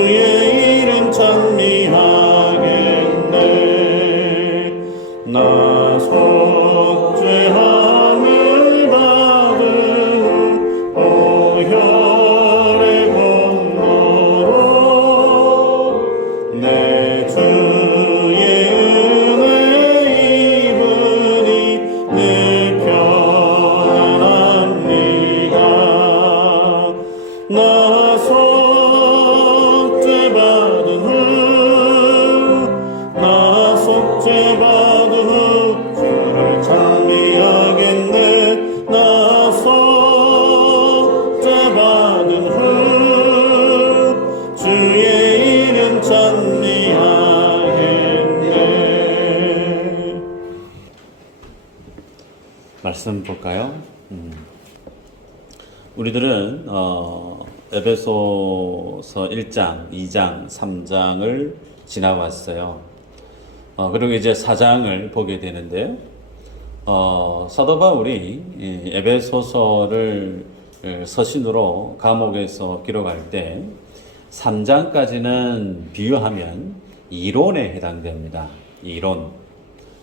주의 이름 찬미하겠네. 나 속죄함을 받은 보혈의 공로로 내 주의 은혜 입으니 늘 편안합니다. 나 속죄받은 후 주를 찬미하겠네. 나 속죄받은 후 주의 이름 찬미하겠네. 말씀 볼까요? 우리들은 에베소서 1장, 2장, 3장을 지나왔어요. 그리고 이제 4장을 보게 되는데요. 사도 바울이 에베소서를 서신으로 감옥에서 기록할 때 3장까지는 비유하면 이론에 해당됩니다. 이론.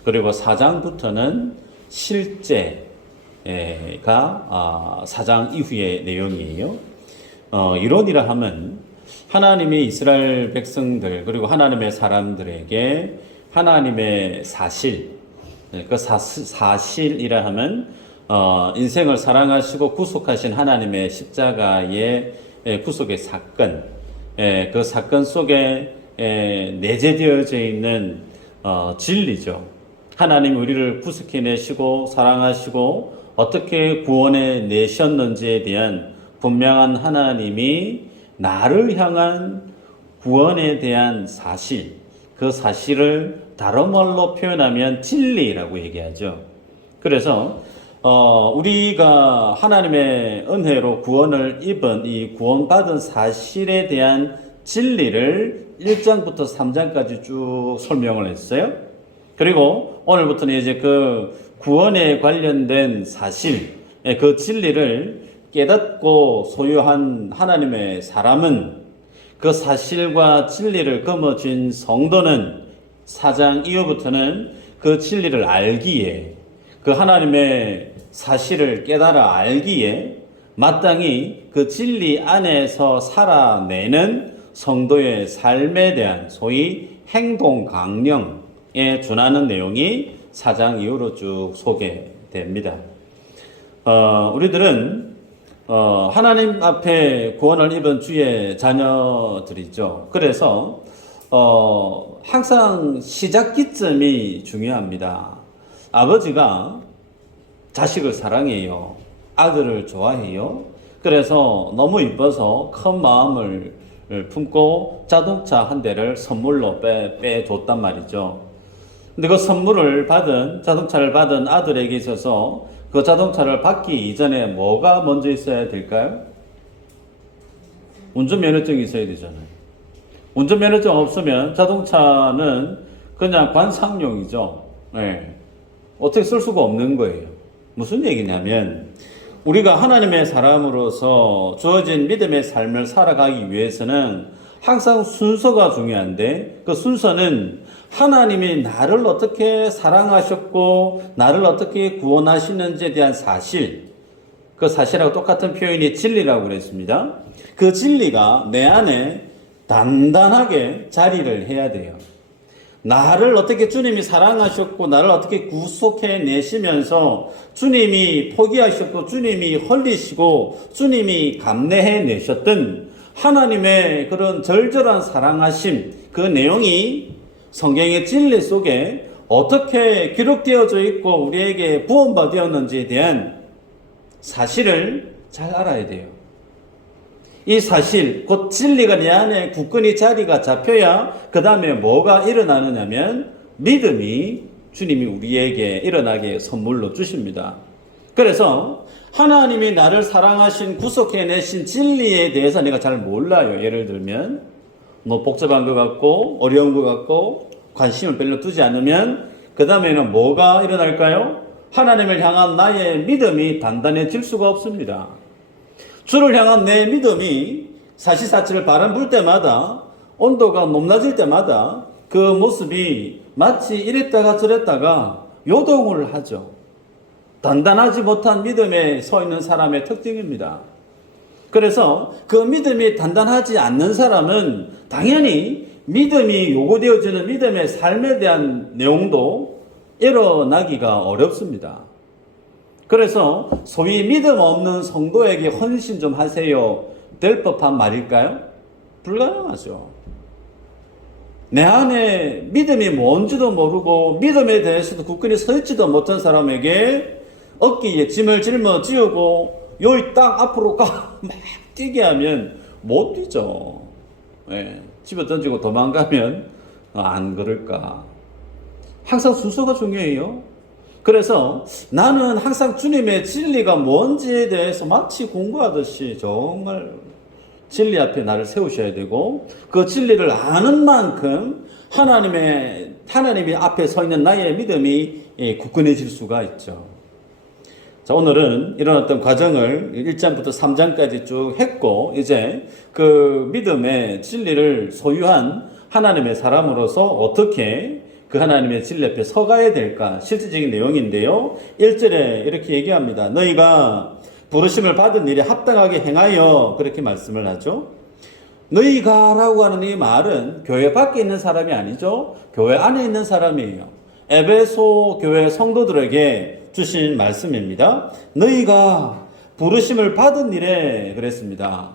그리고 4장부터는 실제가 4장 이후의 내용이에요. 이론이라 하면 하나님이 이스라엘 백성들 그리고 하나님의 사람들에게 하나님의 사실, 그 사실이라 하면 인생을 사랑하시고 구속하신 하나님의 십자가의 구속의 사건, 그 사건 속에 내재되어져 있는 진리죠. 하나님 우리를 구속해내시고 사랑하시고 어떻게 구원해 내셨는지에 대한 분명한 하나님이 나를 향한 구원에 대한 사실, 그 사실을 다른 말로 표현하면 진리라고 얘기하죠. 그래서 우리가 하나님의 은혜로 구원을 입은 이 구원받은 사실에 대한 진리를 1장부터 3장까지 쭉 설명을 했어요. 그리고 오늘부터는 이제 그 구원에 관련된 사실, 그 진리를 깨닫고 소유한 하나님의 사람은, 그 사실과 진리를 거머쥔 성도는 4장 이후부터는 그 진리를 알기에, 그 하나님의 사실을 깨달아 알기에 마땅히 그 진리 안에서 살아내는 성도의 삶에 대한 소위 행동 강령에 준하는 내용이 4장 이후로 쭉 소개됩니다. 우리들은 하나님 앞에 구원을 입은 주의 자녀들이죠. 그래서 항상 시작기점이 중요합니다. 아버지가 자식을 사랑해요. 아들을 좋아해요. 그래서 너무 이뻐서 큰 마음을 품고 자동차 한 대를 선물로 빼줬단 말이죠. 근데 그 선물을 받은, 자동차를 받은 아들에게 있어서 그 자동차를 받기 이전에 뭐가 먼저 있어야 될까요? 운전면허증이 있어야 되잖아요. 운전면허증 없으면 자동차는 그냥 관상용이죠. 네. 어떻게 쓸 수가 없는 거예요. 무슨 얘기냐면 우리가 하나님의 사람으로서 주어진 믿음의 삶을 살아가기 위해서는 항상 순서가 중요한데, 그 순서는 하나님이 나를 어떻게 사랑하셨고 나를 어떻게 구원하시는지에 대한 사실, 그 사실하고 똑같은 표현이 진리라고 그랬습니다. 그 진리가 내 안에 단단하게 자리를 해야 돼요. 나를 어떻게 주님이 사랑하셨고 나를 어떻게 구속해 내시면서 주님이 포기하셨고 주님이 헐리시고 주님이 감내해 내셨던 하나님의 그런 절절한 사랑하심, 그 내용이 성경의 진리 속에 어떻게 기록되어져 있고 우리에게 부원받았는지에 대한 사실을 잘 알아야 돼요. 이 사실, 곧 진리가 내 안에 굳건히 자리가 잡혀야 그 다음에 뭐가 일어나느냐면 믿음이 주님이 우리에게 일어나게 선물로 주십니다. 그래서 하나님이 나를 사랑하신 구속해내신 진리에 대해서 내가 잘 몰라요. 예를 들면 뭐 복잡한 것 같고 어려운 것 같고 관심을 별로 두지 않으면 그 다음에는 뭐가 일어날까요? 하나님을 향한 나의 믿음이 단단해질 수가 없습니다. 주를 향한 내 믿음이 사시사철을 바람 불 때마다 온도가 높아질 때마다 그 모습이 마치 이랬다가 저랬다가 요동을 하죠. 단단하지 못한 믿음에 서 있는 사람의 특징입니다. 그래서 그 믿음이 단단하지 않는 사람은 당연히 믿음이 요구되어지는 믿음의 삶에 대한 내용도 일어나기가 어렵습니다. 그래서 소위 믿음 없는 성도에게 헌신 좀 하세요 될 법한 말일까요? 불가능하죠. 내 안에 믿음이 뭔지도 모르고 믿음에 대해서도 굳건히 서 있지도 못한 사람에게 어깨에 짐을 짊어지우고 여기 딱 앞으로 막 뛰게 하면 못 뛰죠. 예, 집어 던지고 도망가면 안 그럴까. 항상 순서가 중요해요. 그래서 나는 항상 주님의 진리가 뭔지에 대해서 마치 공부하듯이 정말 진리 앞에 나를 세우셔야 되고 그 진리를 아는 만큼 하나님의 앞에 서 있는 나의 믿음이 굳건해질 수가 있죠. 자, 오늘은 이런 어떤 과정을 1장부터 3장까지 쭉 했고 이제 그 믿음의 진리를 소유한 하나님의 사람으로서 어떻게 그 하나님의 진리 앞에 서가야 될까 실질적인 내용인데요. 1절에 이렇게 얘기합니다. 너희가 부르심을 받은 일에 합당하게 행하여 그렇게 말씀을 하죠. 너희가 라고 하는 이 말은 교회 밖에 있는 사람이 아니죠. 교회 안에 있는 사람이에요. 에베소 교회 성도들에게 주신 말씀입니다. 너희가 부르심을 받은 일에 그랬습니다.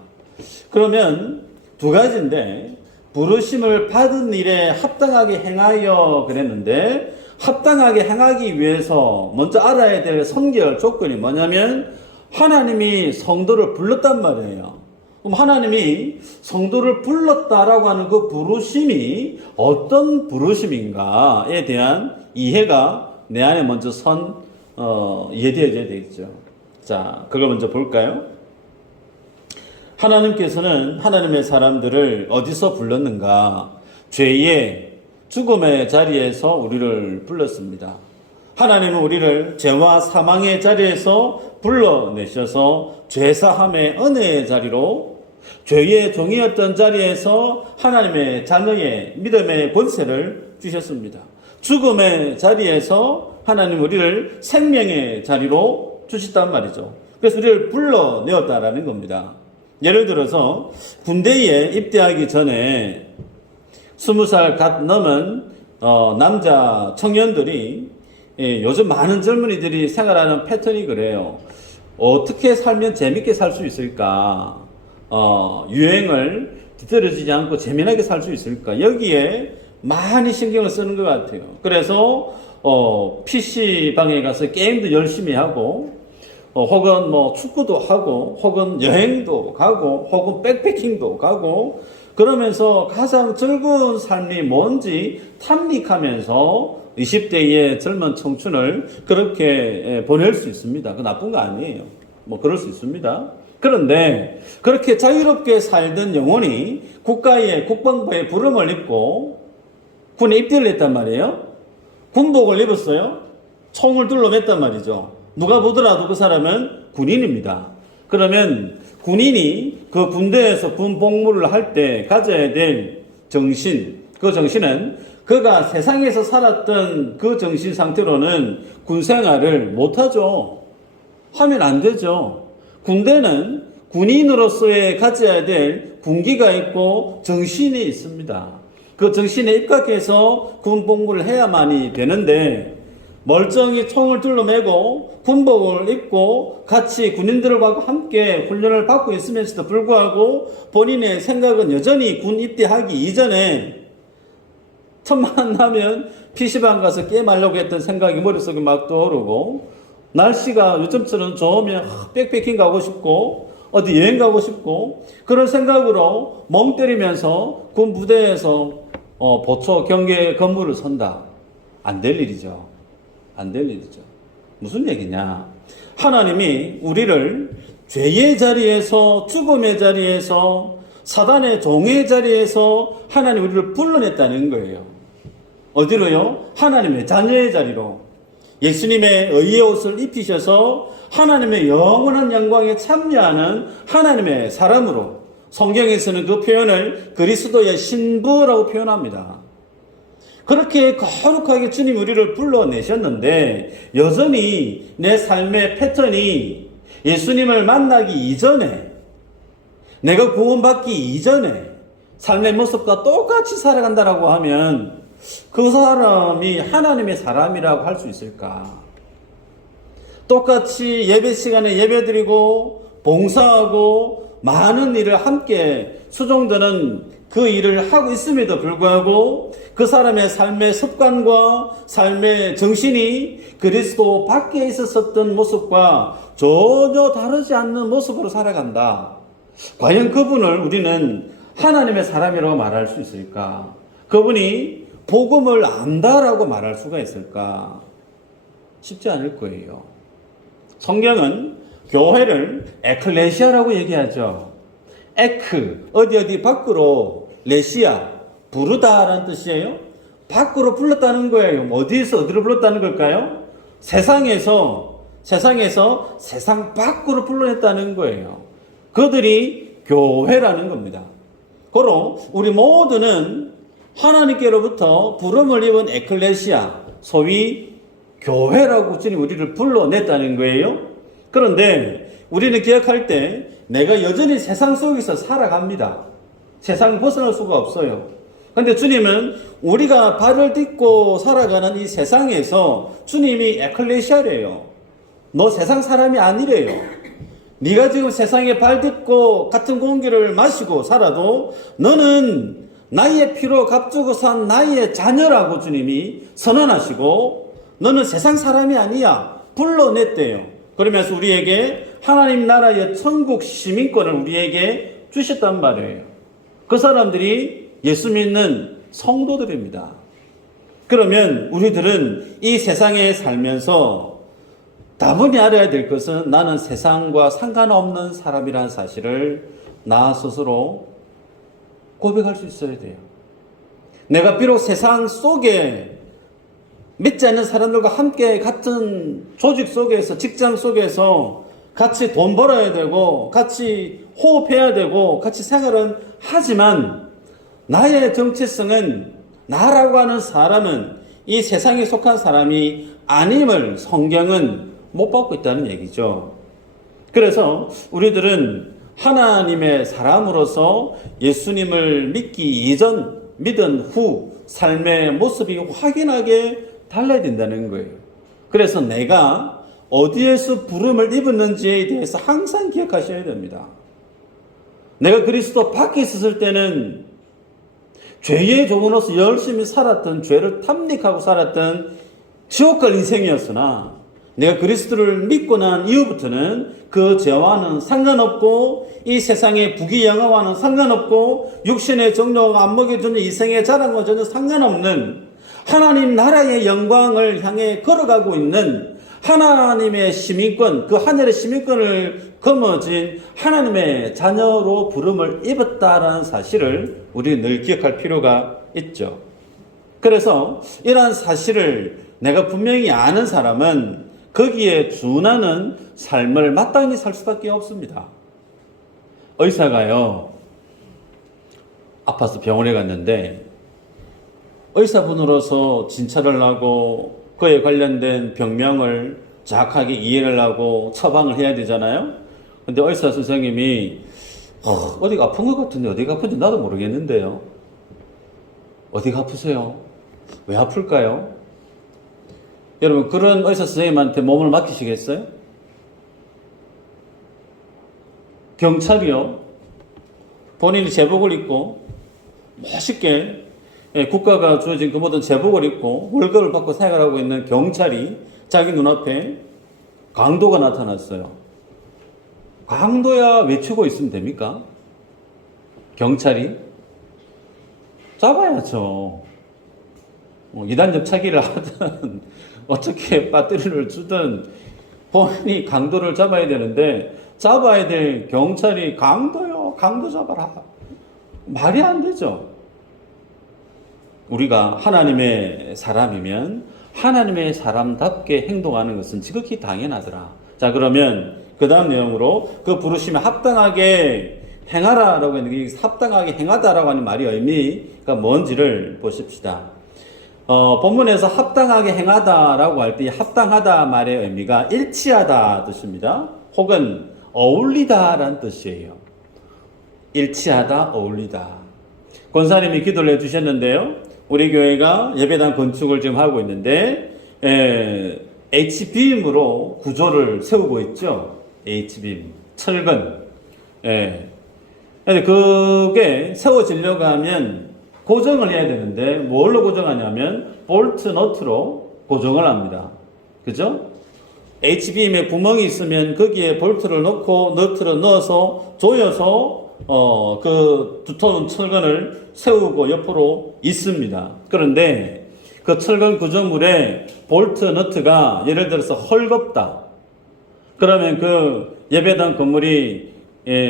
그러면 두 가지인데 부르심을 받은 일에 합당하게 행하여 그랬는데 합당하게 행하기 위해서 먼저 알아야 될 선결 조건이 뭐냐면 하나님이 성도를 불렀단 말이에요. 그럼 하나님이 성도를 불렀다라고 하는 그 부르심이 어떤 부르심인가에 대한 이해가 내 안에 먼저 이해되어져야 되겠죠. 자, 그걸 먼저 볼까요? 하나님께서는 하나님의 사람들을 어디서 불렀는가? 죄의 죽음의 자리에서 우리를 불렀습니다. 하나님은 우리를 죄와 사망의 자리에서 불러내셔서 죄사함의 은혜의 자리로 죄의 종이었던 자리에서 하나님의 자녀의 믿음의 권세를 주셨습니다. 죽음의 자리에서 하나님 우리를 생명의 자리로 주셨단 말이죠. 그래서 우리를 불러내었다라는 겁니다. 예를 들어서 군대에 입대하기 전에 20살 갓 넘은 남자 청년들이 요즘 많은 젊은이들이 생활하는 패턴이 그래요. 어떻게 살면 재밌게 살 수 있을까? 유행을 뒤떨어지지 않고 재미나게 살 수 있을까? 여기에 많이 신경을 쓰는 것 같아요. 그래서 PC방에 가서 게임도 열심히 하고 혹은 뭐 축구도 하고 혹은 여행도 가고 혹은 백패킹도 가고 그러면서 가장 즐거운 삶이 뭔지 탐닉하면서 20대의 젊은 청춘을 그렇게 보낼 수 있습니다. 그 나쁜 거 아니에요. 뭐 그럴 수 있습니다. 그런데 그렇게 자유롭게 살던 영혼이 국방부의 부름을 입고 군에 입대를 했단 말이에요. 군복을 입었어요. 총을 둘러맸단 말이죠. 누가 보더라도 그 사람은 군인입니다. 그러면 군인이 그 군대에서 군 복무를 할 때 가져야 될 정신, 그 정신은 그가 세상에서 살았던 그 정신 상태로는 군 생활을 못하죠. 하면 안 되죠. 군대는 군인으로서의 가져야 될 군기가 있고 정신이 있습니다. 그 정신에 입각해서 군 복무를 해야만이 되는데 멀쩡히 총을 둘러매고 군복을 입고 같이 군인들과 함께 훈련을 받고 있으면서도 불구하고 본인의 생각은 여전히 군 입대하기 이전에 틈만 나면 PC방 가서 게임하려고 했던 생각이 머릿속에 막 떠오르고 날씨가 요즘처럼 좋으면 백패킹 가고 싶고 어디 여행 가고 싶고 그런 생각으로 멍 때리면서 군 부대에서 보초 경계 건물을 선다. 안 될 일이죠. 안 될 일이죠. 무슨 얘기냐? 하나님이 우리를 죄의 자리에서 죽음의 자리에서 사단의 종의 자리에서 하나님 우리를 불러냈다는 거예요. 어디로요? 하나님의 자녀의 자리로. 예수님의 의의 옷을 입히셔서 하나님의 영원한 영광에 참여하는 하나님의 사람으로 성경에서는 그 표현을 그리스도의 신부라고 표현합니다. 그렇게 거룩하게 주님 우리를 불러내셨는데 여전히 내 삶의 패턴이 예수님을 만나기 이전에, 내가 구원받기 이전에 삶의 모습과 똑같이 살아간다라고 하면 그 사람이 하나님의 사람이라고 할 수 있을까? 똑같이 예배 시간에 예배드리고 봉사하고 많은 일을 함께 수종드는 그 일을 하고 있음에도 불구하고 그 사람의 삶의 습관과 삶의 정신이 그리스도 밖에 있었던 모습과 전혀 다르지 않는 모습으로 살아간다. 과연 그분을 우리는 하나님의 사람이라고 말할 수 있을까? 그분이 복음을 안다라고 말할 수가 있을까? 쉽지 않을 거예요. 성경은 교회를 에클레시아라고 얘기하죠. 에크, 어디 밖으로, 레시아, 부르다라는 뜻이에요. 밖으로 불렀다는 거예요. 어디에서 어디로 불렀다는 걸까요? 세상에서 세상 밖으로 불러냈다는 거예요. 그들이 교회라는 겁니다. 고로 우리 모두는 하나님께로부터 부름을 입은 에클레시아, 소위 교회라고 주님 우리를 불러냈다는 거예요. 그런데 우리는 기억할 때 내가 여전히 세상 속에서 살아갑니다. 세상을 벗어날 수가 없어요. 그런데 주님은 우리가 발을 딛고 살아가는 이 세상에서 주님이 에클레시아래요. 너 세상 사람이 아니래요. 네가 지금 세상에 발 딛고 같은 공기를 마시고 살아도 너는 나의 피로 값주고 산 나의 자녀라고 주님이 선언하시고 너는 세상 사람이 아니야. 불러냈대요. 그러면서 우리에게 하나님 나라의 천국 시민권을 우리에게 주셨단 말이에요. 그 사람들이 예수 믿는 성도들입니다. 그러면 우리들은 이 세상에 살면서 다분히 알아야 될 것은 나는 세상과 상관없는 사람이라는 사실을 나 스스로 고백할 수 있어야 돼요. 내가 비록 세상 속에 믿지 않는 사람들과 함께 같은 조직 속에서, 직장 속에서 같이 돈 벌어야 되고 같이 호흡해야 되고 같이 생활은 하지만 나의 정체성은, 나라고 하는 사람은 이 세상에 속한 사람이 아님을 성경은 못 받고 있다는 얘기죠. 그래서 우리들은 하나님의 사람으로서 예수님을 믿기 이전, 믿은 후 삶의 모습이 확연하게 달라야 된다는 거예요. 그래서 내가 어디에서 부름을 입었는지에 대해서 항상 기억하셔야 됩니다. 내가 그리스도 밖에 있었을 때는 죄의 종으로서 열심히 살았던, 죄를 탐닉하고 살았던 지옥갈 인생이었으나 내가 그리스도를 믿고 난 이후부터는 그 죄와는 상관없고 이 세상의 부귀영화와는 상관없고 육신의 정욕과 안 먹여주는 이생의 자랑과 전혀 상관없는 하나님 나라의 영광을 향해 걸어가고 있는 하나님의 시민권, 그 하늘의 시민권을 거머쥔 하나님의 자녀로 부름을 입었다라는 사실을 우리 늘 기억할 필요가 있죠. 그래서 이러한 사실을 내가 분명히 아는 사람은 거기에 준하는 삶을 마땅히 살 수밖에 없습니다. 의사가요, 아파서 병원에 갔는데 의사분으로서 진찰을 하고 그에 관련된 병명을 정확하게 이해를 하고 처방을 해야 되잖아요. 근데 의사 선생님이 어디가 아픈 것 같은데 어디가 아픈지 나도 모르겠는데요. 어디가 아프세요? 왜 아플까요? 여러분, 그런 의사 선생님한테 몸을 맡기시겠어요? 경찰이요, 본인이 제복을 입고 멋있게 국가가 주어진 그 모든 제복을 입고 월급을 받고 생활하고 있는 경찰이 자기 눈앞에 강도가 나타났어요. 강도야 외치고 있으면 됩니까? 경찰이 잡아야죠. 이단적 차기를 하든 어떻게 배터리를 주든 본인이 강도를 잡아야 되는데 잡아야 될 경찰이 강도요, 강도 잡아라. 말이 안 되죠. 우리가 하나님의 사람이면 하나님의 사람답게 행동하는 것은 지극히 당연하더라. 자, 그러면 그 다음 내용으로 그 부르심에 합당하게 행하라라고 했는데 여기서 합당하게 행하다라고 하는 말이 의미가 뭔지를 보십시다. 본문에서 합당하게 행하다라고 할 때 합당하다 말의 의미가 일치하다 뜻입니다. 혹은 어울리다라는 뜻이에요. 일치하다, 어울리다. 권사님이 기도를 해주셨는데요. 우리 교회가 예배당 건축을 지금 하고 있는데 H빔으로 구조를 세우고 있죠. H빔, 철근. 근데 그게 세워지려고 하면 고정을 해야 되는데 뭘로 고정하냐면 볼트, 너트로 고정을 합니다. 그죠? H빔에 구멍이 있으면 거기에 볼트를 넣고 너트를 넣어서 조여서 그 두터운 철근을 세우고 옆으로 있습니다. 그런데 그 철근 구조물에 볼트, 너트가 예를 들어서 헐겁다. 그러면 그 예배당 건물이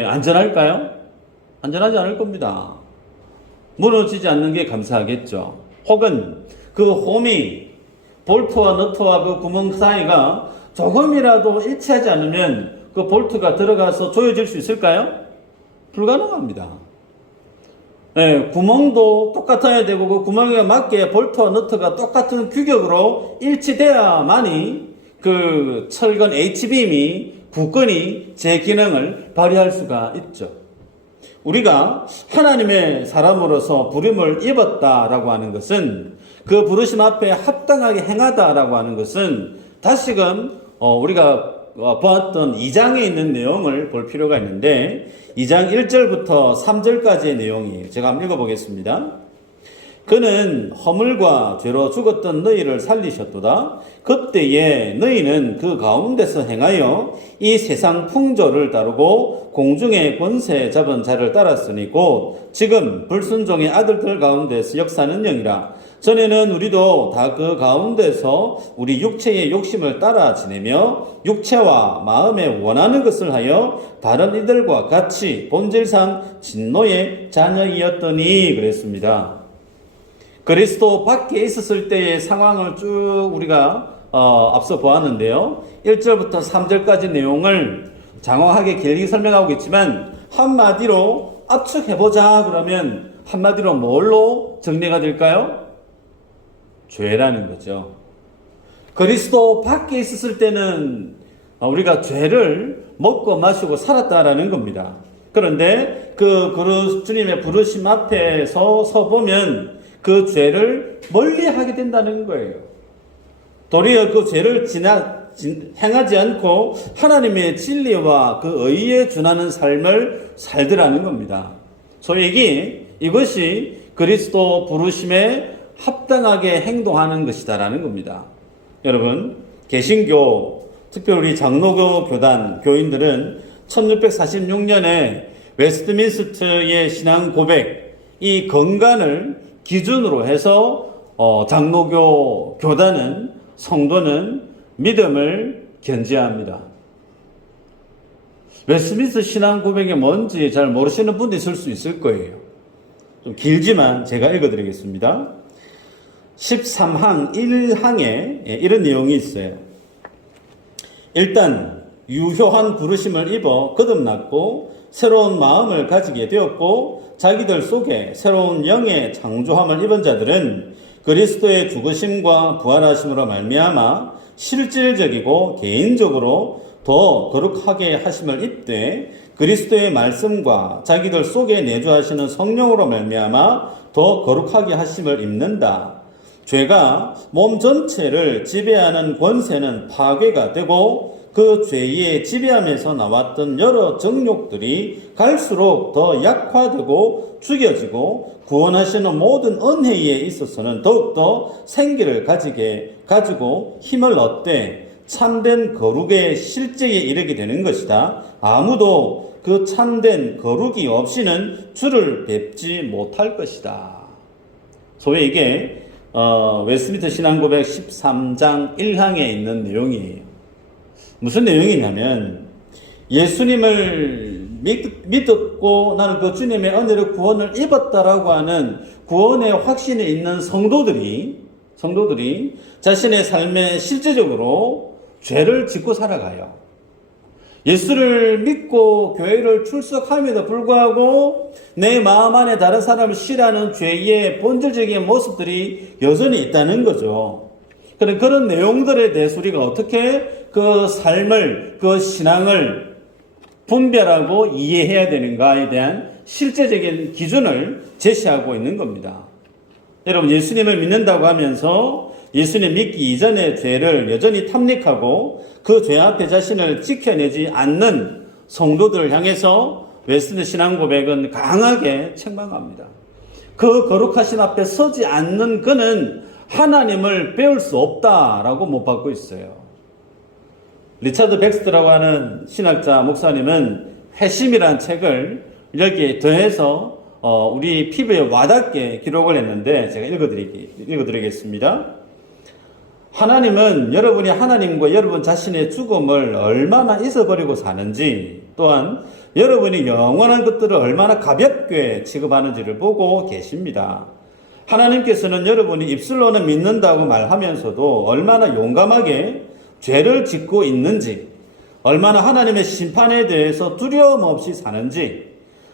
안전할까요? 안전하지 않을 겁니다. 무너지지 않는 게 감사하겠죠. 혹은 그 홈이 볼트와 너트와 그 구멍 사이가 조금이라도 일치하지 않으면 그 볼트가 들어가서 조여질 수 있을까요? 불가능합니다. 구멍도 똑같아야 되고 그 구멍에 맞게 볼트와 너트가 똑같은 규격으로 일치돼야만이 그 철근 H빔이 굳건히 제 기능을 발휘할 수가 있죠. 우리가 하나님의 사람으로서 부름을 입었다라고 하는 것은 그 부르심 앞에 합당하게 행하다라고 하는 것은 다시금 우리가 보았던 2장에 있는 내용을 볼 필요가 있는데 2장 1절부터 3절까지의 내용이에요. 제가 한번 읽어보겠습니다. 그는 허물과 죄로 죽었던 너희를 살리셨도다. 그때에 너희는 그 가운데서 행하여 이 세상 풍조를 따르고 공중의 권세 잡은 자를 따랐으니 곧 지금 불순종의 아들들 가운데서 역사는 영이라. 전에는 우리도 다 그 가운데서 우리 육체의 욕심을 따라 지내며 육체와 마음에 원하는 것을 하여 다른 이들과 같이 본질상 진노의 자녀이었더니 그랬습니다. 그리스도 밖에 있었을 때의 상황을 쭉 우리가 앞서 보았는데요. 1절부터 3절까지 내용을 장황하게 길게 설명하고 있지만 한마디로 압축해보자 그러면 한마디로 뭘로 정리가 될까요? 죄라는 거죠. 그리스도 밖에 있었을 때는 우리가 죄를 먹고 마시고 살았다라는 겁니다. 그런데 그 주님의 부르심 앞에서 서보면 그 죄를 멀리 하게 된다는 거예요. 도리어 그 죄를 행하지 않고 하나님의 진리와 그 의에 준하는 삶을 살더라는 겁니다. 소위 이것이 그리스도 부르심에 합당하게 행동하는 것이다라는 겁니다. 여러분, 개신교, 특별히 우리 장로교 교단 교인들은 1646년에 웨스트민스터의 신앙 고백, 이 건간을 기준으로 해서 장로교 교단은 성도는 믿음을 견지합니다. 웨스트민스터 신앙 고백이 뭔지 잘 모르시는 분도 있을 수 있을 거예요. 좀 길지만 제가 읽어드리겠습니다. 13항 1항에 이런 내용이 있어요. 일단 유효한 부르심을 입어 거듭났고 새로운 마음을 가지게 되었고 자기들 속에 새로운 영의 창조함을 입은 자들은 그리스도의 죽으심과 부활하심으로 말미암아 실질적이고 개인적으로 더 거룩하게 하심을 입되 그리스도의 말씀과 자기들 속에 내주하시는 성령으로 말미암아 더 거룩하게 하심을 입는다. 죄가 몸 전체를 지배하는 권세는 파괴가 되고 그 죄의 지배함에서 나왔던 여러 정욕들이 갈수록 더 약화되고 죽여지고 구원하시는 모든 은혜에 있어서는 더욱더 생기를 가지고 힘을 얻되 참된 거룩의 실제에 이르게 되는 것이다. 아무도 그 참된 거룩이 없이는 주를 뵙지 못할 것이다. 소위 이게 웨스트민스터 신앙고백 13장 1항에 있는 내용이에요. 무슨 내용이냐면 예수님을 믿었고 나는 그 주님의 은혜로 구원을 입었다라고 하는 구원의 확신이 있는 성도들이 자신의 삶에 실제적으로 죄를 짓고 살아가요. 예수를 믿고 교회를 출석함에도 불구하고 내 마음 안에 다른 사람을 싫어하는 죄의 본질적인 모습들이 여전히 있다는 거죠. 그런 내용들에 대해서 우리가 어떻게 그 삶을, 그 신앙을 분별하고 이해해야 되는가에 대한 실제적인 기준을 제시하고 있는 겁니다. 여러분, 예수님을 믿는다고 하면서 예수님 믿기 이전의 죄를 여전히 탐닉하고 그 죄 앞에 자신을 지켜내지 않는 성도들을 향해서 웨스트 신앙 고백은 강하게 책망합니다. 그 거룩하신 앞에 서지 않는 그는 하나님을 배울 수 없다라고 못 받고 있어요. 리차드 백스터라고 하는 신학자 목사님은 회심이라는 책을 여기에 더해서 우리 피부에 와닿게 기록을 했는데 제가 읽어드리겠습니다. 하나님은 여러분이 하나님과 여러분 자신의 죽음을 얼마나 잊어버리고 사는지, 또한 여러분이 영원한 것들을 얼마나 가볍게 취급하는지를 보고 계십니다. 하나님께서는 여러분이 입술로는 믿는다고 말하면서도 얼마나 용감하게 죄를 짓고 있는지, 얼마나 하나님의 심판에 대해서 두려움 없이 사는지,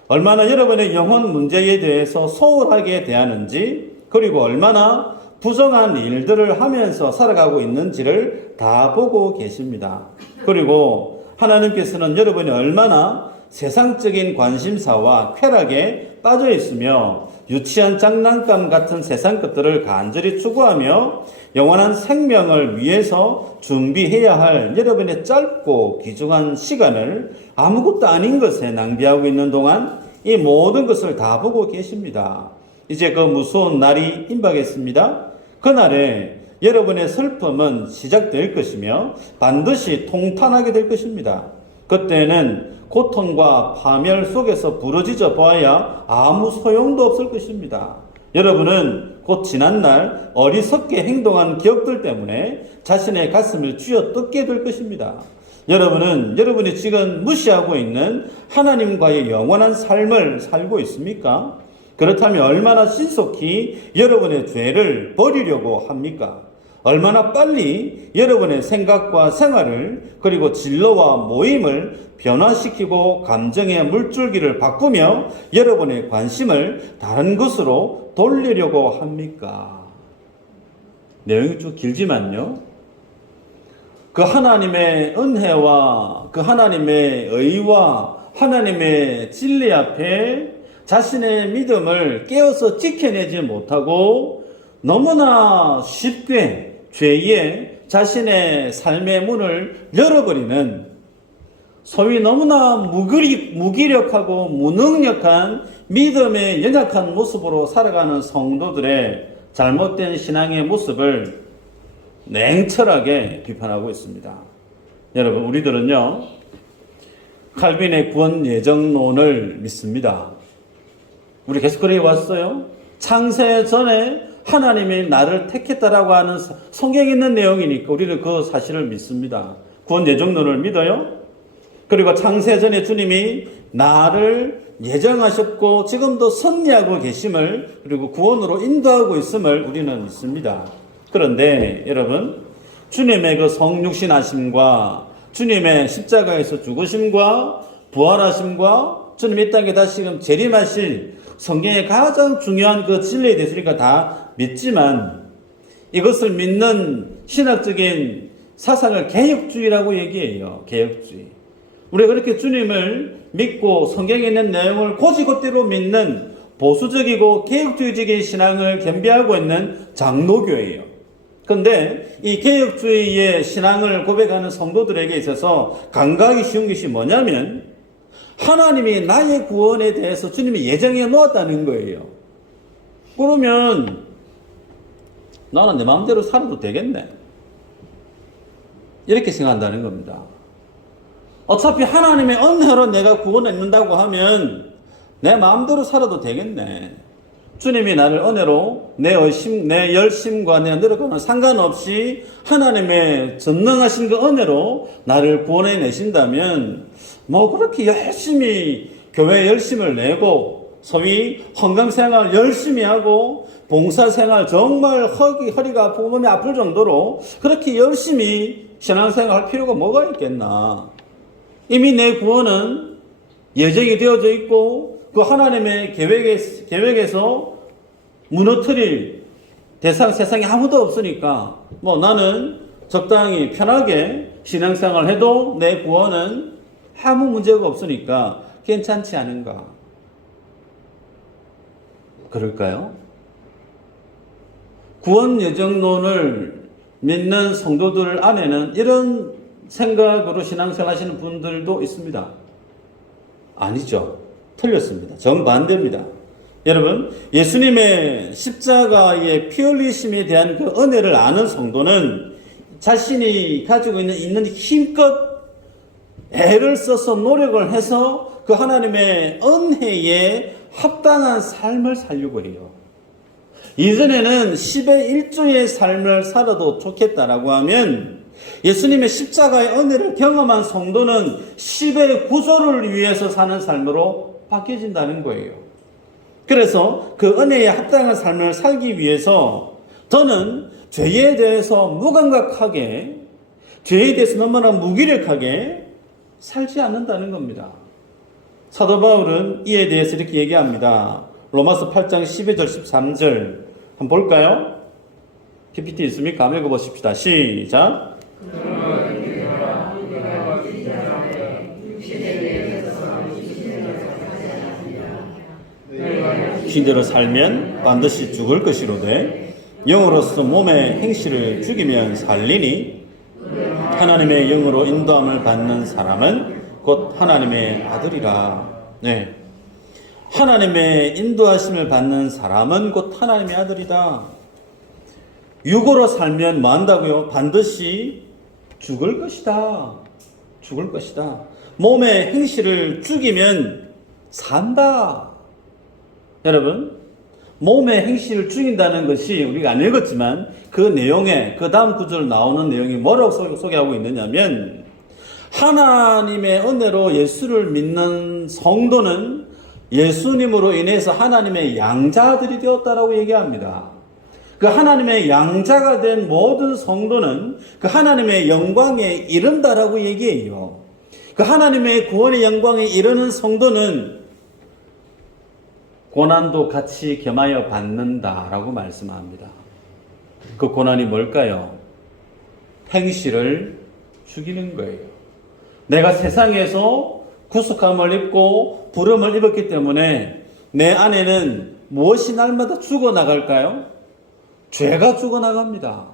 얼마나 여러분의 영혼 문제에 대해서 소홀하게 대하는지, 그리고 얼마나 부정한 일들을 하면서 살아가고 있는지를 다 보고 계십니다. 그리고 하나님께서는 여러분이 얼마나 세상적인 관심사와 쾌락에 빠져 있으며 유치한 장난감 같은 세상 것들을 간절히 추구하며 영원한 생명을 위해서 준비해야 할 여러분의 짧고 귀중한 시간을 아무것도 아닌 것에 낭비하고 있는 동안 이 모든 것을 다 보고 계십니다. 이제 그 무서운 날이 임박했습니다. 그날에 여러분의 슬픔은 시작될 것이며 반드시 통탄하게 될 것입니다. 그때는 고통과 파멸 속에서 부러지져 보아야 아무 소용도 없을 것입니다. 여러분은 곧 지난날 어리석게 행동한 기억들 때문에 자신의 가슴을 쥐어 뜯게 될 것입니다. 여러분은 여러분이 지금 무시하고 있는 하나님과의 영원한 삶을 살고 있습니까? 그렇다면 얼마나 신속히 여러분의 죄를 버리려고 합니까? 얼마나 빨리 여러분의 생각과 생활을, 그리고 진로와 모임을 변화시키고 감정의 물줄기를 바꾸며 여러분의 관심을 다른 것으로 돌리려고 합니까? 내용이 좀 길지만요, 그 하나님의 은혜와 그 하나님의 의와 하나님의 진리 앞에 자신의 믿음을 깨어서 지켜내지 못하고 너무나 쉽게 죄에 자신의 삶의 문을 열어버리는, 소위 너무나 무기력하고 무능력한 믿음의 연약한 모습으로 살아가는 성도들의 잘못된 신앙의 모습을 냉철하게 비판하고 있습니다. 여러분, 우리들은요, 칼빈의 구원 예정론을 믿습니다. 우리 계속 그래 왔어요. 창세 전에 하나님이 나를 택했다라고 하는 성경에 있는 내용이니까 우리는 그 사실을 믿습니다. 구원 예정론을 믿어요. 그리고 창세 전에 주님이 나를 예정하셨고 지금도 섭리하고 계심을, 그리고 구원으로 인도하고 있음을 우리는 믿습니다. 그런데 여러분, 주님의 그 성육신하심과 주님의 십자가에서 죽으심과 부활하심과 주님 이 땅에 다시금 재림하실 성경의 가장 중요한 그 진리에 대해서 우리가 다 믿지만, 이것을 믿는 신학적인 사상을 개혁주의라고 얘기해요. 개혁주의. 우리가 그렇게 주님을 믿고 성경에 있는 내용을 곧이곧대로 믿는 보수적이고 개혁주의적인 신앙을 겸비하고 있는 장로교예요. 그런데 이 개혁주의의 신앙을 고백하는 성도들에게 있어서 간과하기 쉬운 것이 뭐냐면, 하나님이 나의 구원에 대해서 주님이 예정해 놓았다는 거예요. 그러면 나는 내 마음대로 살아도 되겠네, 이렇게 생각한다는 겁니다. 어차피 하나님의 은혜로 내가 구원을 얻는다고 하면 내 마음대로 살아도 되겠네. 주님이 나를 은혜로 내 열심과 내 노력과는 상관없이 하나님의 전능하신 그 은혜로 나를 구원해 내신다면 뭐 그렇게 열심히 교회에 열심을 내고 소위 헌금생활 열심히 하고 봉사생활 정말 허리가 아프고 몸이 아플 정도로 그렇게 열심히 신앙생활 할 필요가 뭐가 있겠나. 이미 내 구원은 예정이 되어져 있고 그 하나님의 계획에서 무너뜨릴 대상 세상에 아무도 없으니까 뭐 나는 적당히 편하게 신앙생활을 해도 내 구원은 아무 문제가 없으니까 괜찮지 않은가? 그럴까요? 구원 예정론을 믿는 성도들 안에는 이런 생각으로 신앙생활 하시는 분들도 있습니다. 아니죠. 틀렸습니다. 정반대입니다. 여러분, 예수님의 십자가의 피 흘리심에 대한 그 은혜를 아는 성도는 자신이 가지고 있는 힘껏 애를 써서 노력을 해서 그 하나님의 은혜에 합당한 삶을 살려고 해요. 이전에는 10의 1조의 삶을 살아도 좋겠다라고 하면 예수님의 십자가의 은혜를 경험한 성도는 10의 9조를 위해서 사는 삶으로 바뀌어진다는 거예요. 그래서 그 은혜에 합당한 삶을 살기 위해서 저는 죄에 대해서 무감각하게, 죄에 대해서 너무나 무기력하게 살지 않는다는 겁니다. 사도 바울은 이에 대해서 이렇게 얘기합니다. 로마서 8장 12절 13절 한번 볼까요? PPT 있습니까? 한번 읽어보십시다. 시작. 신대로 살면 반드시 죽을 것이로되 영으로서 몸의 행실을 죽이면 살리니 하나님의 영으로 인도함을 받는 사람은 곧 하나님의 아들이라. 네. 하나님의 인도하심을 받는 사람은 곧 하나님의 아들이다. 육으로 살면 뭐 한다고요? 반드시 죽을 것이다. 죽을 것이다. 몸의 행실을 죽이면 산다. 여러분, 몸의 행실을 죽인다는 것이 우리가 안 읽었지만 그 내용에, 그 다음 구절 나오는 내용이 뭐라고 소개하고 있느냐면 하나님의 은혜로 예수를 믿는 성도는 예수님으로 인해서 하나님의 양자들이 되었다라고 얘기합니다. 그 하나님의 양자가 된 모든 성도는 그 하나님의 영광에 이른다라고 얘기해요. 그 하나님의 구원의 영광에 이르는 성도는 고난도 같이 겸하여 받는다라고 말씀합니다. 그 고난이 뭘까요? 행실을 죽이는 거예요. 내가 세상에서 구속함을 입고 부름을 입었기 때문에 내 안에는 무엇이 날마다 죽어나갈까요? 죄가 죽어나갑니다.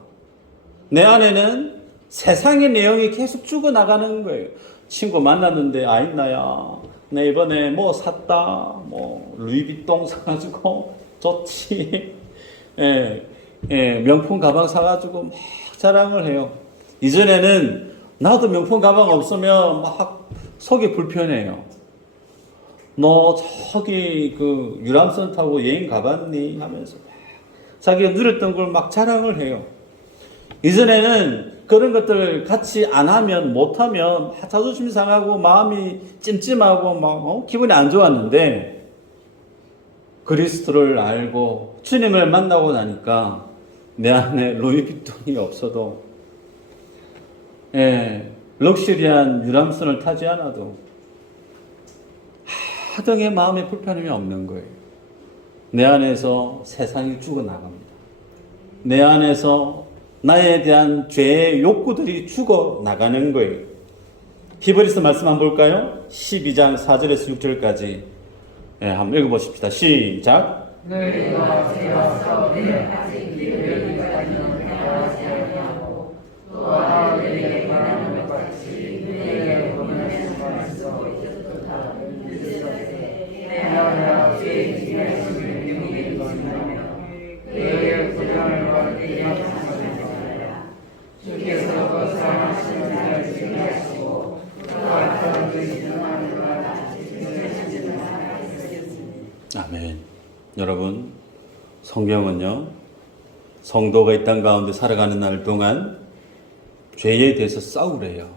내 안에는 세상의 내용이 계속 죽어나가는 거예요. 친구 만났는데 아있나야 나 이번에 뭐 샀다, 뭐 루이비통 사가지고 좋지, 명품 가방 사가지고 막 자랑을 해요. 이전에는 나도 명품 가방 없으면 막 속이 불편해요. 너 저기 그 유람선 타고 여행 가봤니? 하면서 막 자기가 누렸던 걸 막 자랑을 해요. 이전에는 그런 것들 같이 안 하면, 못 하면 자존심 상하고 마음이 찜찜하고 막 기분이 안 좋았는데 그리스도를 알고 주님을 만나고 나니까 내 안에 루이비통이 없어도 럭셔리한 유람선을 타지 않아도 하등의 마음의 불편함이 없는 거예요. 내 안에서 세상이 죽어나갑니다. 내 안에서 나에 대한 죄의 욕구들이 죽어나가는 거예요. 히브리서 말씀 한번 볼까요? 12장 4절에서 6절까지 한번 읽어보십시다. 시작. 너희가 죄와 싸우되 아직 길을 이까지는 행하지 아니하고 또 아들에게 말하는 것 같이 너희에게 보내는 말씀 있었다. 늦으세 내가 죄의 지배심을 용기를 거하며 너희의 부정을 받게 하시는 주께서 그 사랑하시는 자를 지키시고 그 같은 의지는 하늘과 같이 지키시는 아멘. 여러분, 성경은요, 성도가 이 땅 가운데 살아가는 날 동안 죄에 대해서 싸우래요.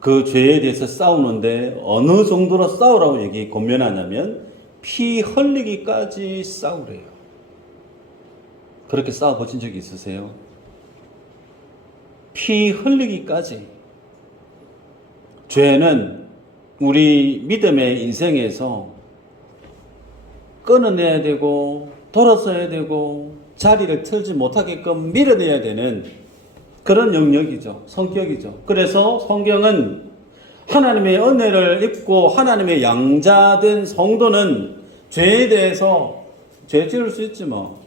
그 죄에 대해서 싸우는데 어느 정도로 싸우라고 얘기 권면하냐면 피 흘리기까지 싸우래요. 그렇게 싸워보신 적이 있으세요? 피 흘리기까지. 죄는 우리 믿음의 인생에서 끊어내야 되고 돌아서야 되고 자리를 틀지 못하게끔 밀어내야 되는 그런 영역이죠. 성격이죠. 그래서 성경은 하나님의 은혜를 입고 하나님의 양자된 성도는 죄에 대해서 죄 지을 수 있지 뭐.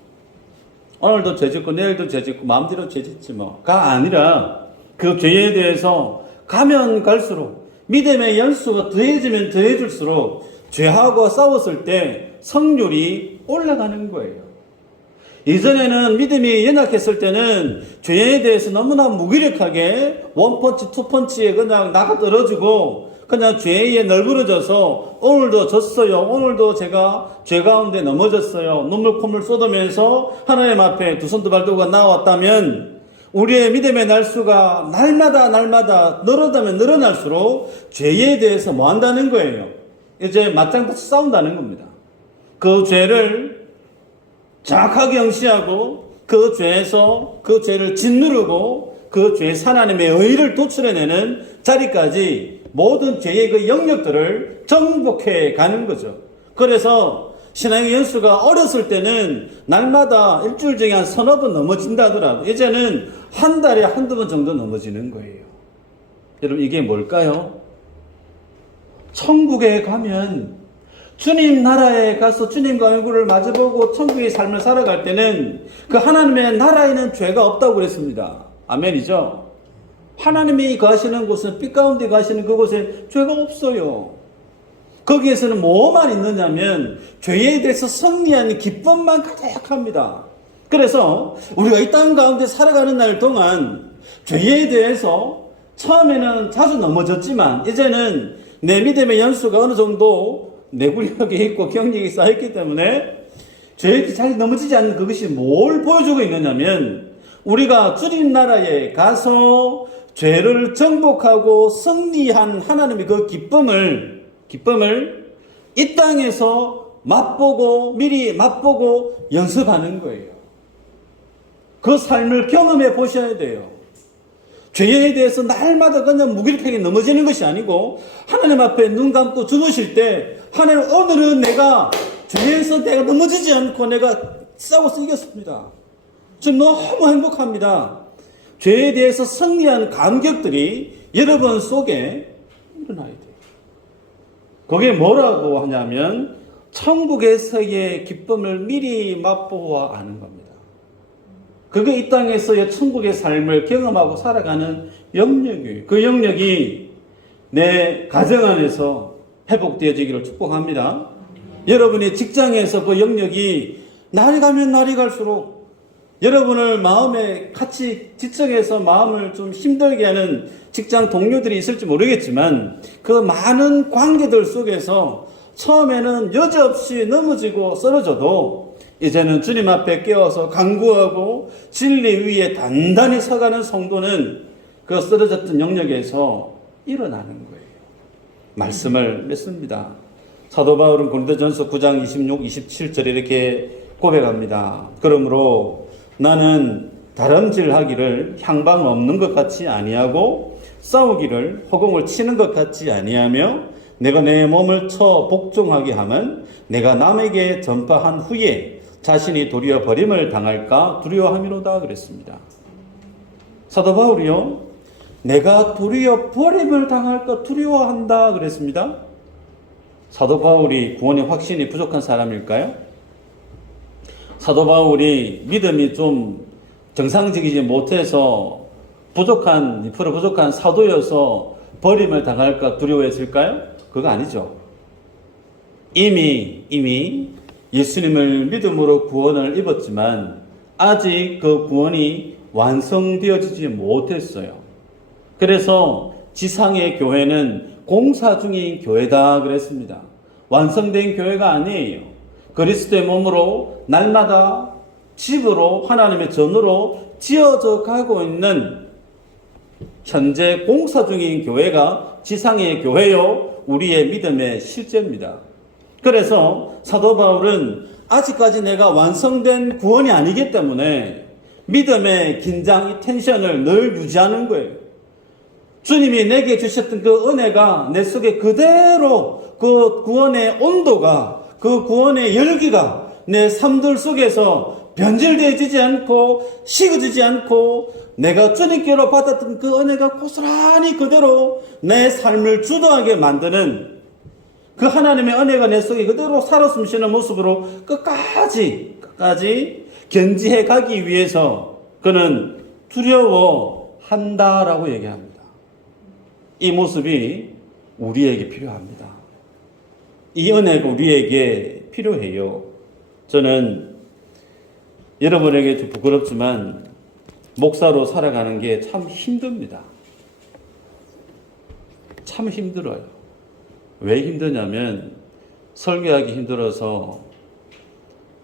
오늘도 죄 짓고 내일도 죄 짓고 마음대로 죄 짓지 뭐가 아니라 그 죄에 대해서 가면 갈수록 믿음의 연수가 더해지면 더해질수록 죄하고 싸웠을 때 성률이 올라가는 거예요. 이전에는 믿음이 연약했을 때는 죄에 대해서 너무나 무기력하게 원펀치 투펀치에 그냥 나가 떨어지고 그냥 죄에 널브러져서 오늘도 졌어요. 오늘도 제가 죄 가운데 넘어졌어요. 눈물 콧물 쏟으면서 하나님 앞에 두 손 두 발 들고 나왔다면 우리의 믿음의 날수가 날마다 늘어나면 늘어날수록 죄에 대해서 뭐 한다는 거예요? 이제 맞짱같이 싸운다는 겁니다. 그 죄를 정확하게 응시하고 그 죄에서 그 죄를 짓누르고 그 죄에서 하나님의 의의를 도출해내는 자리까지 모든 죄의 그 영역들을 정복해 가는 거죠. 그래서 신앙의 연수가 어렸을 때는 날마다 일주일 중에 한 서너 번 넘어진다 하더라도 이제는 한 달에 한두 번 정도 넘어지는 거예요. 여러분 이게 뭘까요? 천국에 가면 주님 나라에 가서 주님과 얼굴을 마주보고 천국의 삶을 살아갈 때는 그 하나님의 나라에는 죄가 없다고 그랬습니다. 아멘이죠? 하나님이 가시는 곳은 빛 가운데 가시는 그곳에 죄가 없어요. 거기에서는 뭐만 있느냐면 죄에 대해서 승리하는 기쁨만 가득합니다. 그래서 우리가 이 땅 가운데 살아가는 날 동안 죄에 대해서 처음에는 자주 넘어졌지만 이제는 내 믿음의 연수가 어느 정도 내구력이 있고 경력이 쌓였기 때문에 죄에 잘 넘어지지 않는 그것이 뭘 보여주고 있느냐면 우리가 주님 나라에 가서 죄를 정복하고 승리한 하나님의 그 기쁨을 이 땅에서 미리 맛보고 연습하는 거예요. 그 삶을 경험해 보셔야 돼요. 죄에 대해서 날마다 그냥 무기력하게 넘어지는 것이 아니고 하나님 앞에 눈 감고 주무실 때 하나님 오늘은 내가 죄에서 내가 넘어지지 않고 내가 싸워서 이겼습니다. 지금 너무 행복합니다. 죄에 대해서 승리한 감격들이 여러분 속에 일어나야 돼요. 그게 뭐라고 하냐면 천국에서의 기쁨을 미리 맛보아 아는 겁니다. 그게 이 땅에서의 천국의 삶을 경험하고 살아가는 영역이에요. 그 영역이 내 가정 안에서 회복되어지기를 축복합니다. 여러분의 직장에서 그 영역이 날이 가면 날이 갈수록 여러분을 마음에 같이 지적해서 마음을 좀 힘들게 하는 직장 동료들이 있을지 모르겠지만 그 많은 관계들 속에서 처음에는 여지없이 넘어지고 쓰러져도 이제는 주님 앞에 깨어서 간구하고 진리 위에 단단히 서가는 성도는 그 쓰러졌던 영역에서 일어나는 거예요. 말씀을 맺습니다. 사도 바울은 고린도전서 9장 26, 27절에 이렇게 고백합니다. 그러므로 나는 다름질하기를 향방 없는 것 같이 아니하고 싸우기를 허공을 치는 것 같이 아니하며 내가 내 몸을 쳐 복종하게 하면 내가 남에게 전파한 후에 자신이 도리어 버림을 당할까 두려워함이로다 그랬습니다. 사도 바울이요, 내가 도리어 버림을 당할까 두려워한다 그랬습니다. 사도 바울이 구원의 확신이 부족한 사람일까요? 사도 바울이 믿음이 좀 정상적이지 못해서 부족한 사도여서 버림을 당할까 두려워했을까요? 그거 아니죠. 이미 예수님을 믿음으로 구원을 입었지만 아직 그 구원이 완성되어지지 못했어요. 그래서 지상의 교회는 공사 중인 교회다 그랬습니다. 완성된 교회가 아니에요. 그리스도의 몸으로 날마다 집으로 하나님의 전으로 지어져 가고 있는 현재 공사 중인 교회가 지상의 교회요 우리의 믿음의 실제입니다. 그래서 사도 바울은 아직까지 내가 완성된 구원이 아니기 때문에 믿음의 긴장, 이 텐션을 늘 유지하는 거예요. 주님이 내게 주셨던 그 은혜가 내 속에 그대로 그 구원의 온도가, 그 구원의 열기가 내 삶들 속에서 변질되어지지 않고 식어지지 않고 내가 주님께로 받았던 그 은혜가 고스란히 그대로 내 삶을 주도하게 만드는 그 하나님의 은혜가 내 속에 그대로 살아 숨쉬는 모습으로 끝까지 견지해 가기 위해서 그는 두려워한다라고 얘기합니다. 이 모습이 우리에게 필요합니다. 이 은혜가 우리에게 필요해요. 저는 여러분에게 좀 부끄럽지만 목사로 살아가는 게 참 힘듭니다. 참 힘들어요. 왜 힘드냐면 설교하기 힘들어서가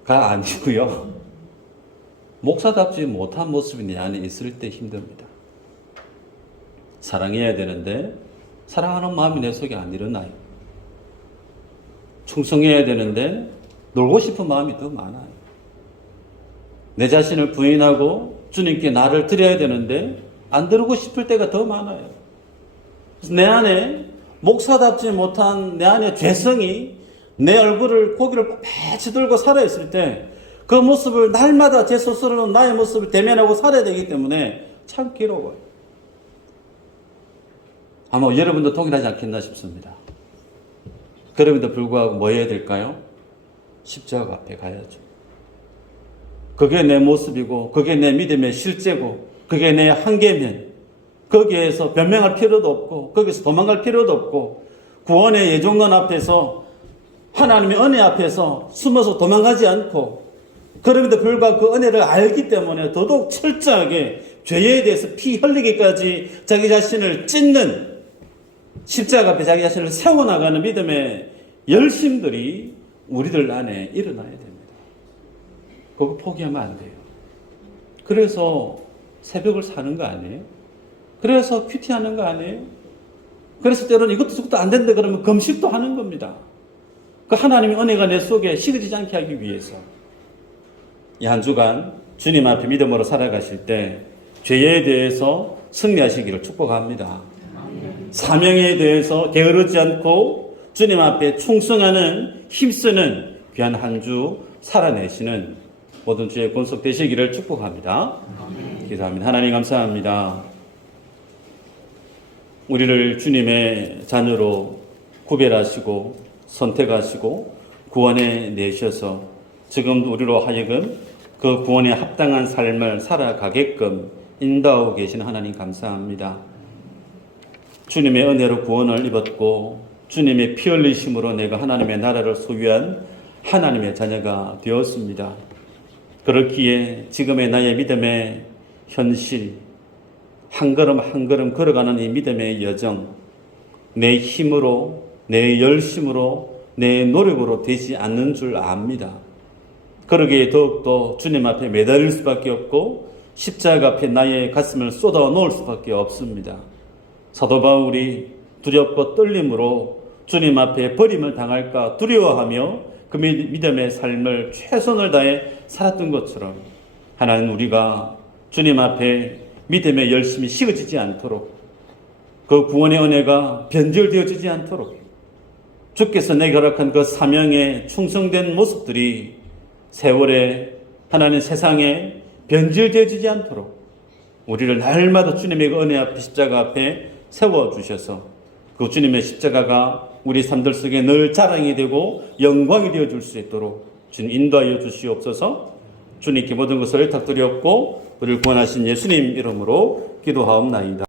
아니고요. 목사답지 못한 모습이 내 안에 있을 때 힘듭니다. 사랑해야 되는데 사랑하는 마음이 내 속에 안 일어나요. 충성해야 되는데 놀고 싶은 마음이 더 많아요. 내 자신을 부인하고 주님께 나를 드려야 되는데 안 드리고 싶을 때가 더 많아요. 그래서 내 안에 목사답지 못한 내 안에 죄성이 내 얼굴을 고기를 빽빽이 들고 살아있을 때 그 모습을 날마다 제 스스로는 나의 모습을 대면하고 살아야 되기 때문에 참 괴로워요. 아마 여러분도 동일하지 않겠나 싶습니다. 그럼에도 불구하고 뭐 해야 될까요? 십자가 앞에 가야죠. 그게 내 모습이고 그게 내 믿음의 실제고 그게 내 한계면 거기에서 변명할 필요도 없고 거기서 도망갈 필요도 없고 구원의 예정론 앞에서 하나님의 은혜 앞에서 숨어서 도망가지 않고 그럼에도 불구하고 그 은혜를 알기 때문에 더더욱 철저하게 죄에 대해서 피 흘리기까지 자기 자신을 찢는 십자가 앞에 자기 자신을 세워나가는 믿음의 열심들이 우리들 안에 일어나야 됩니다. 그거 포기하면 안 돼요. 그래서 새벽을 사는 거 아니에요? 그래서 큐티하는 거 아니에요? 그래서 때로는 이것도 저것도 안 된다 그러면 금식도 하는 겁니다. 그 하나님의 은혜가 내 속에 식어지지 않게 하기 위해서. 이 한 주간 주님 앞에 믿음으로 살아가실 때 죄에 대해서 승리하시기를 축복합니다. 사명에 대해서 게으르지 않고 주님 앞에 충성하는 힘쓰는 귀한 한 주 살아내시는 모든 주의 권속 되시기를 축복합니다. 기도합니다. 하나님 감사합니다. 우리를 주님의 자녀로 구별하시고 선택하시고 구원해 내셔서 지금도 우리로 하여금 그 구원에 합당한 삶을 살아가게끔 인도하고 계신 하나님 감사합니다. 주님의 은혜로 구원을 입었고 주님의 피 흘리심으로 내가 하나님의 나라를 소유한 하나님의 자녀가 되었습니다. 그렇기에 지금의 나의 믿음의 현실, 한 걸음 한 걸음 걸어가는 이 믿음의 여정, 내 힘으로, 내 열심으로, 내 노력으로 되지 않는 줄 압니다. 그러기에 더욱더 주님 앞에 매달릴 수밖에 없고 십자가 앞에 나의 가슴을 쏟아 놓을 수밖에 없습니다. 사도 바울이 두렵고 떨림으로 주님 앞에 버림을 당할까 두려워하며 그 믿음의 삶을 최선을 다해 살았던 것처럼 하나님 우리가 주님 앞에 믿음의 열심이 식어지지 않도록 그 구원의 은혜가 변질되어지지 않도록 주께서 내게 허락한 그 사명에 충성된 모습들이 세월에 하나님 세상에 변질되어지지 않도록 우리를 날마다 주님의 은혜 앞에 십자가 앞에 세워주셔서 그 주님의 십자가가 우리 삶들 속에 늘 자랑이 되고 영광이 되어줄 수 있도록 주님 인도하여 주시옵소서. 주님께 모든 것을 탁드렸고 우리를 구원하신 예수님 이름으로 기도하옵나이다.